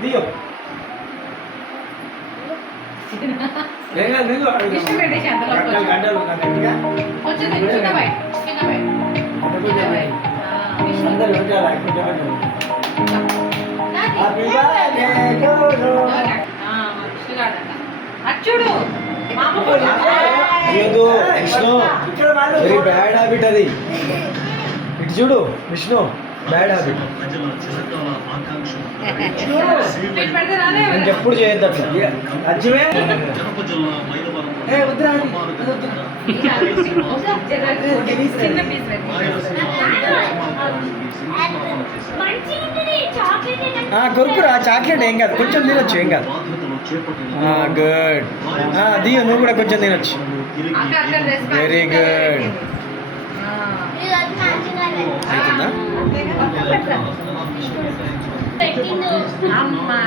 దియో అచ్చుడు very bad habit అది. ఇటు చూడు విష్ణు, బ్యాడ్ హ్యాబిట్. ఇంకెప్పుడు చేయొద్దు అట్లా. అజ్జమే కొరుకురా, చాక్లెట్ ఏం కాదు, కొంచెం తినొచ్చు, ఏం కాదు. గుడ్. దియో నువ్వు కూడా కొంచెం తినొచ్చు. Very good. అమ్మా